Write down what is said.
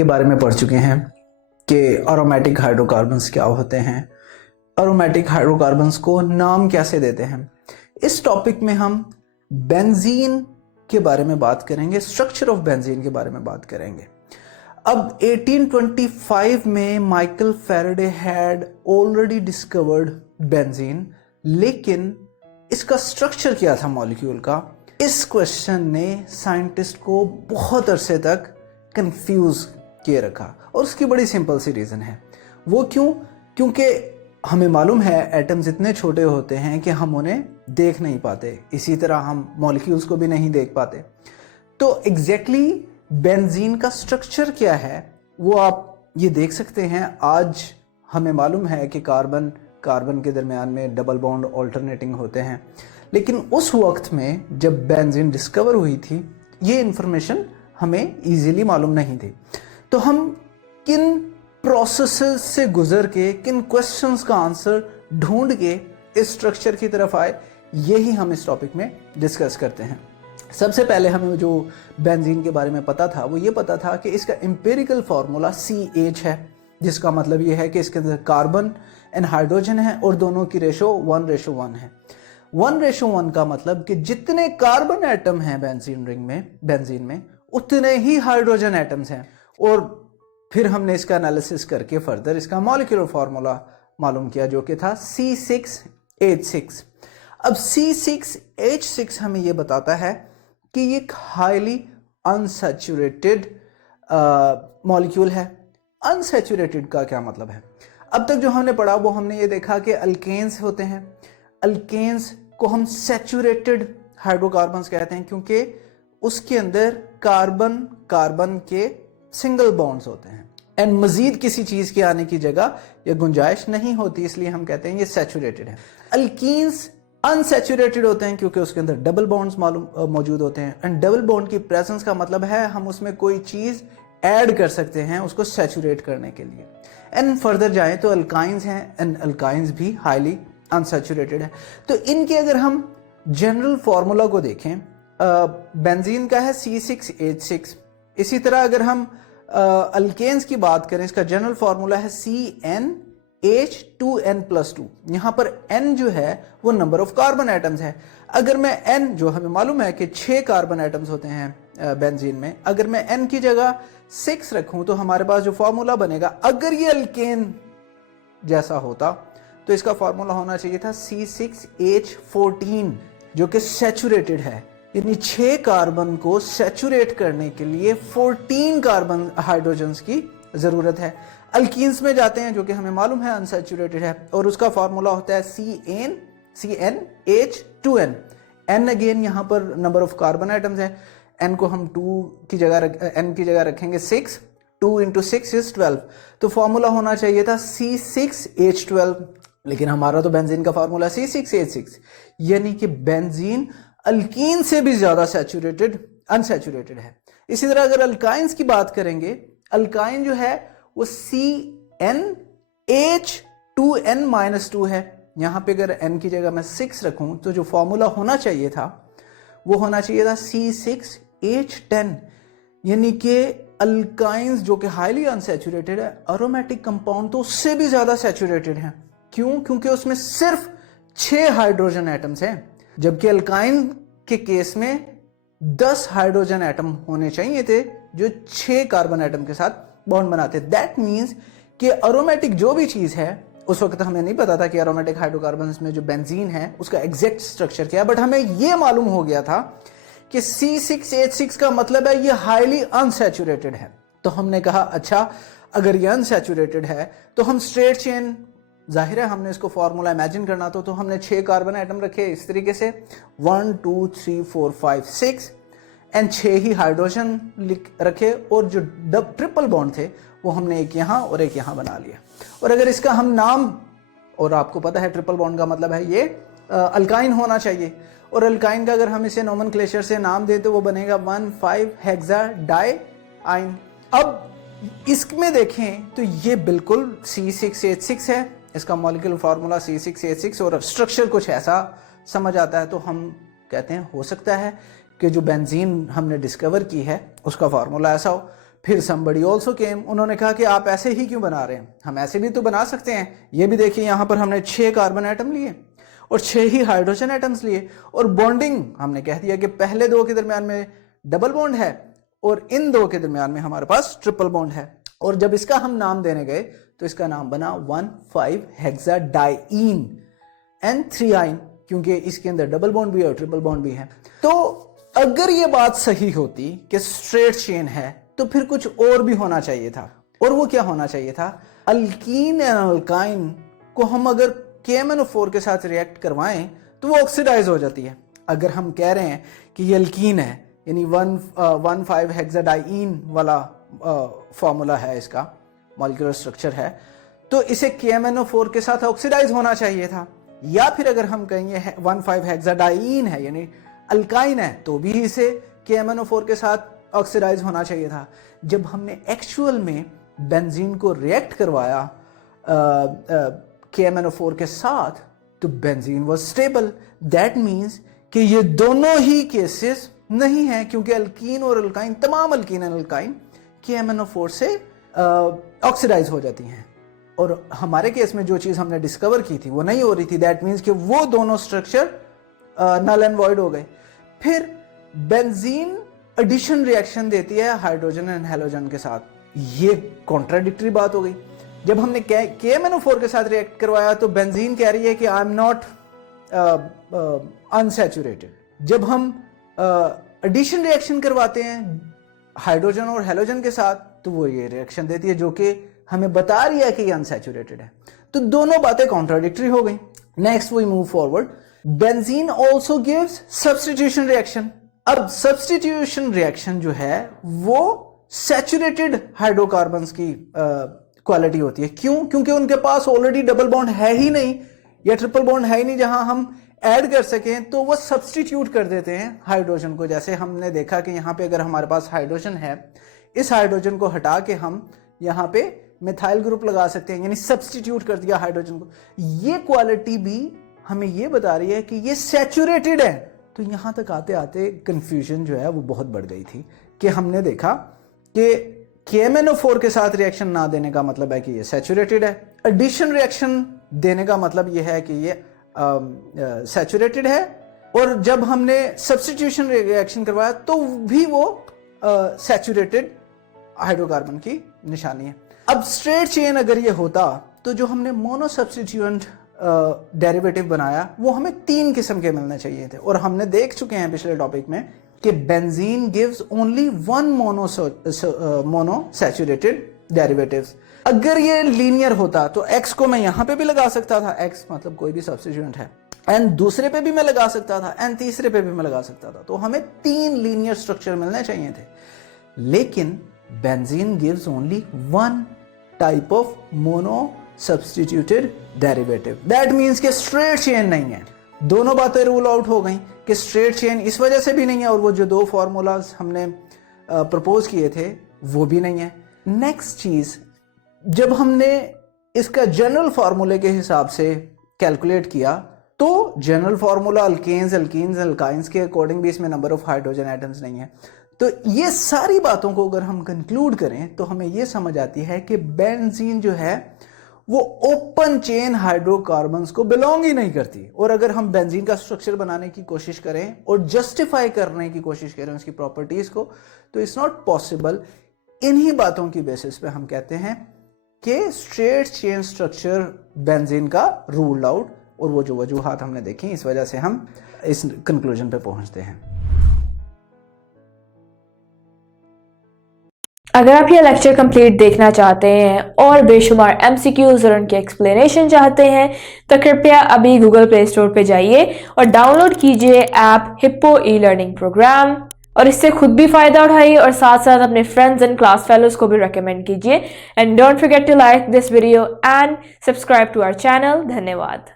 के बारे में पढ़ चुके हैं कि एरोमेटिक हाइड्रोकार्बन्स क्या होते हैं, एरोमेटिक हाइड्रोकार्बन्स को नाम कैसे देते हैं। इस टॉपिक में हम बेंजीन के बारे में बात करेंगे, स्ट्रक्चर ऑफ बेंजीन के बारे में बात करेंगे। अब 1825 में Michael Faraday had already discovered benzene, लेकिन इसका स्ट्रक्चर क्या था मॉलिक्यूल का, इस क्वेश्चन ने साइंटिस्ट को बहुत अरसे तक कंफ्यूज किए रखा। और उसकी बड़ी सिंपल सी रीज़न है। वो क्योंकि हमें मालूम है एटम्स इतने छोटे होते हैं कि हम उन्हें देख नहीं पाते, इसी तरह हम मॉलिक्यूल्स को भी नहीं देख पाते। तो एग्जैक्टली बेंजीन का स्ट्रक्चर क्या है वो आप ये देख सकते हैं। आज हमें मालूम है कि कार्बन के दरमियान में डबल बॉन्ड ऑल्टरनेटिंग होते हैं, लेकिन उस वक्त में जब बेंजीन डिस्कवर हुई थी ये इंफॉर्मेशन हमें इजीली मालूम नहीं थी। तो हम किन प्रोसेसेस से गुजर के, किन क्वेश्चंस का आंसर ढूंढ के इस स्ट्रक्चर की तरफ आए, यही हम इस टॉपिक में डिस्कस करते हैं। सबसे पहले हमें जो बेंजीन के बारे में पता था वो ये पता था कि इसका एम्पिरिकल फार्मूला CH है, जिसका मतलब ये है कि इसके अंदर कार्बन एंड हाइड्रोजन है और दोनों की रेशो 1:1 है। 1:1 का मतलब कि जितने कार्बन एटम हैं बेंजीन में उतने ही हाइड्रोजन एटम्स हैं। और फिर हमने इसका एनालिसिस करके फर्दर इसका मॉलिक्यूलर फार्मूला मालूम किया जो कि था C6H6। अब C6H6 हमें यह बताता है कि ये एक हाईली अनसैचुरेटेड मॉलिक्यूल है। अनसैचुरेटेड का क्या मतलब है? अब तक जो हमने पढ़ा वो हमने ये देखा कि अल्केन्स होते हैं। अल्केन्स को हम सैचुरेटेड हाइड्रोकार्बन्स कहते हैं क्योंकि उसके अंदर कार्बन के सिंगल बॉन्ड्स होते हैं एंड मजीद किसी चीज के आने की जगह या गुंजाइश नहीं होती, इसलिए हम कहते हैं ये सैचुरेटेड है। अल्कीन्स अनसैचुरेटेड होते हैं क्योंकि उसके अंदर डबल बॉन्ड्स मौजूद होते हैं एंड डबल बॉन्ड की प्रेजेंस का मतलब है हम उसमें कोई चीज ऐड कर सकते हैं उसको सैचुरेट करने के लिए। एंड फर्दर जाएं तो अल्काइंस हैं एंड अल्काइंस भी हाईली अनसैचुरेटेड है। तो इनके अगर हम जनरल फार्मूला को देखें, बेंजीन का है C6H6। इसी तरह अगर हम अल्केन्स की बात करें, इसका जनरल फार्मूला है CnH2n+2। यहां पर n जो है वो नंबर ऑफ कार्बन एटम्स है। अगर मैं n, जो हमें मालूम है कि 6 कार्बन एटम्स होते हैं बेंजीन में, अगर मैं n की जगह 6 रखूं तो हमारे पास जो फार्मूला बनेगा, अगर ये अल्केन जैसा होता तो इसका फार्मूला होना चाहिए था C6H14, जो कि सैचुरेटेड है। यानी 6 कार्बन को सैचुरेट करने के लिए 14 कार्बन हाइड्रोजन्स की जरूरत है। अल्कीन्स में जाते हैं जो कि हमें मालूम है अनसैचुरेटेड है और उसका फार्मूला होता है CnH2n। n अगेन यहां पर नंबर ऑफ कार्बन एटम्स है। n को हम n की जगह रखेंगे 6, 2 × 6 = 12। तो फार्मूला होना चाहिए था C6H12, लेकिन हमारा तो बेंजीन का फार्मूला C6H6। यानी कि बेंजीन अल्कीन से भी ज्यादा अनसैचुरेटेड है। इसी तरह अगर अल्काइंस की बात करेंगे, अल्काइन जो है वो CnH2n-2 है। यहां पे अगर n की जगह मैं 6 रखूं तो जो फॉर्मूला होना चाहिए था वो होना चाहिए था C6H10। यानी कि अल्काइंस जो कि हाईली अनसैचुरेटेड है, एरोमेटिक कंपाउंड तो उससे भी ज्यादा सैचुरेटेड है। क्यों? क्योंकि उसमें सिर्फ 6 हाइड्रोजन एटम्स हैं, जबकि अल्काइन के केस में 10 हाइड्रोजन एटम होने चाहिए थे जो 6 कार्बन एटम के साथ बॉन्ड बनाते। दैट मींस कि एरोमेटिक जो भी चीज है, उस वक्त हमें नहीं पता था कि एरोमेटिक हाइड्रोकार्बन्स में जो बेंजीन है उसका एग्जैक्ट स्ट्रक्चर क्या है, बट हमें यह मालूम हो गया था कि C6H6 का मतलब है ये हाईली अनसैचुरेटेड है। तो हमने कहा अच्छा, अगर ये अनसैचुरेटेड है तो हम स्ट्रेट चेन, जाहिर है हमने इसको फॉर्मूला इमेजिन करना तो हमने 6 कार्बन एटम रखे इस तरीके से 1 2 3 4 5 6 एंड 6 ही हाइड्रोजन रखे और जो ट्रिपल बॉन्ड थे वो हमने एक यहां और एक यहां बना लिया। और अगर इसका हम नाम, और आपको पता है ट्रिपल बॉन्ड का मतलब है ये अल्काइन होना चाहिए, और अल्काइन का अगर हम इसे नोमेनक्लेचर से नाम दें तो वो बनेगा 1,5-हेक्साडाइआइन। अब इसमें देखें तो ये बिल्कुल C6H6 है, इसका मॉलिक्यूलर फार्मूला C6H6 और स्ट्रक्चर कुछ ऐसा समझ आता है। तो हम कहते हैं हो सकता है कि जो बेंजीन हमने डिस्कवर की है उसका फार्मूला ऐसा हो। फिर somebody also came, उन्होंने कहा कि आप ऐसे ही क्यों बना रहे हैं, हम ऐसे भी तो बना सकते हैं। ये भी देखिए यहाँ पर हमने 6 कार्बन एटम लिए और 6 ही हाइड्रोजन एटम्स लिए, और बॉन्डिंग हमने कह दिया कि पहले 2 के दरमियान में डबल बॉन्ड है और इन 2 के दरमियान में हमारे पास ट्रिपल बॉन्ड है। और जब इसका हम नाम देने गए तो इसका नाम बना 1,5 हेक्साडाइईन N3ine, क्योंकि इसके अंदर डबल बॉन्ड भी है और ट्रिपल बॉन्ड भी है। तो अगर ये बात सही होती कि स्ट्रेट चेन है तो फिर कुछ और भी होना चाहिए था, और वो क्या होना चाहिए था, अल्कीन एंड अल्काइन को हम अगर KMnO4 के साथ रिएक्ट करवाएं तो वो ऑक्सीडाइज हो जाती है। अगर हम कह रहे हैं कि ये अल्कीन है, यानी 1,5 हेक्साडाइईन वाला फॉर्मूला है, इसका मॉलिक्यूलर स्ट्रक्चर है, तो इसे KMnO4 के साथ ऑक्सीडाइज होना चाहिए था। या फिर अगर हम कहेंगे 1,5 हेक्साडाइईन है यानी अल्काइन है, तो भी इसे KMnO4 के साथ ऑक्सीडाइज होना चाहिए था। जब हमने एक्चुअल में बेंजीन को रिएक्ट करवाया KMnO4 के साथ तो benzene was stable. That means कि ये दोनों ही केसेस नहीं है, क्योंकि अल्कीन और अल्काइन, तमाम अल्कीन और अल्काइन KMnO4 से ऑक्सीडाइज हो जाती हैं, और हमारे केस में जो चीज हमने डिस्कवर की थी वो नहीं हो रही थी। दैट मींस कि वो दोनों स्ट्रक्चर नल एंड वॉइड हो गए। फिर बेंजीन एडिशन रिएक्शन देती है हाइड्रोजन एंड हेलोजन के साथ, ये कॉन्ट्राडिक्टरी बात हो गई। जब हमने KMnO4 के साथ रिएक्ट करवाया तो बेंजीन कह रही है कि आई एम नॉट अनसैचुरेटेड। जब हम एडिशन रिएक्शन करवाते हैं हाइड्रोजन और हेलोजन के साथ तो वो ये रिएक्शन देती है जो कि हमें बता रही है कि ये अनसैचुरेटेड है। तो दोनों बातें कॉन्ट्राडिक्टरी हो गई। Next we move forward, benzene also gives substitution reaction. अब सब्स्टिट्यूशन रिएक्शन जो है वो सैचुरेटेड हाइड्रोकार्बन्स की क्वालिटी होती है। क्यों? क्योंकि उनके पास ऑलरेडी डबल बॉन्ड है ही नहीं या ट्रिपल बॉन्ड है ही नहीं जहां हम ऐड कर सकें, तो वो सब्स्टिट्यूट कर देते हैं हाइड्रोजन को। जैसे हमने देखा कि यहाँ पे अगर हमारे पास हाइड्रोजन है, इस हाइड्रोजन को हटा के हम यहाँ पे मिथाइल ग्रुप लगा सकते हैं, यानी सब्स्टिट्यूट कर दिया हाइड्रोजन को। ये क्वालिटी भी हमें ये बता रही है कि ये सैचुरेटेड है। तो यहाँ तक आते आते कंफ्यूजन जो है वो बहुत बढ़ गई थी कि हमने देखा कि KMnO4 के साथ रिएक्शन ना देने का मतलब है कि ये सैचुरेटेड है, एडिशन रिएक्शन देने का मतलब ये है कि ये सैचुरेटेड है, और जब हमने सब्स्टिट्यूशन रिएक्शन करवाया तो भी वो सैचुरेटेड हाइड्रोकार्बन की निशानी है। अब स्ट्रेट चेन अगर ये होता तो जो हमने मोनो सब्स्टिट्यूएंट डेरिवेटिव बनाया वो हमें 3 किस्म के मिलने चाहिए थे, और हमने देख चुके हैं पिछले टॉपिक में कि benzene gives only 1 mono saturated derivatives. अगर ये लीनियर होता तो x को मैं यहां पे भी लगा सकता था, x मतलब कोई भी सब्स्टिट्यूएंट है, एंड दूसरे पे भी मैं लगा सकता था, एंड तीसरे पे भी मैं लगा सकता था। तो हमें 3 लीनियर स्ट्रक्चर मिलने चाहिए थे, लेकिन benzene gives only 1 type of mono substituted derivative. That means कि स्ट्रेट चेन नहीं है। दोनों बातें रूल आउट हो गई कि स्ट्रेट चेन इस वजह से भी नहीं है, और वो जो 2 फॉर्मूलाज हमने प्रपोज किए थे वो भी नहीं है। नेक्स्ट चीज, जब हमने इसका जनरल फार्मूले के हिसाब से कैलकुलेट किया तो general formula alkanes, alkenes, alkynes के अकॉर्डिंग भी इसमें नंबर ऑफ हाइड्रोजन एटम्स नहीं है। तो ये सारी बातों को अगर हम कंक्लूड करें तो हमें ये समझ आती है कि बेंजीन जो है वो ओपन चेन हाइड्रोकार्बन्स को बिलोंग ही नहीं करती। और अगर हम बेंजीन का स्ट्रक्चर बनाने की कोशिश करें और जस्टिफाई करने की कोशिश करें उसकी प्रॉपर्टीज को, तो इट्स नॉट पॉसिबल। इन्हीं बातों की बेसिस पे हम कहते हैं कि स्ट्रेट चेन स्ट्रक्चर बेंजीन का रूल्ड आउट, और वो जो वजूहात हमने देखी इस वजह से हम इस कंक्लूजन पे पहुंचते हैं। अगर आप ये लेक्चर कंप्लीट देखना चाहते हैं और बेशुमार MCQs और उनके एक्सप्लेनेशन चाहते हैं तो कृपया अभी गूगल प्ले स्टोर पे जाइए और डाउनलोड कीजिए ऐप हिप्पो ई-लर्निंग प्रोग्राम, और इससे खुद भी फायदा उठाइए और साथ साथ अपने फ्रेंड्स एंड क्लास फेलोज को भी रेकमेंड कीजिए। And don't forget to like this video and subscribe to our channel. धन्यवाद।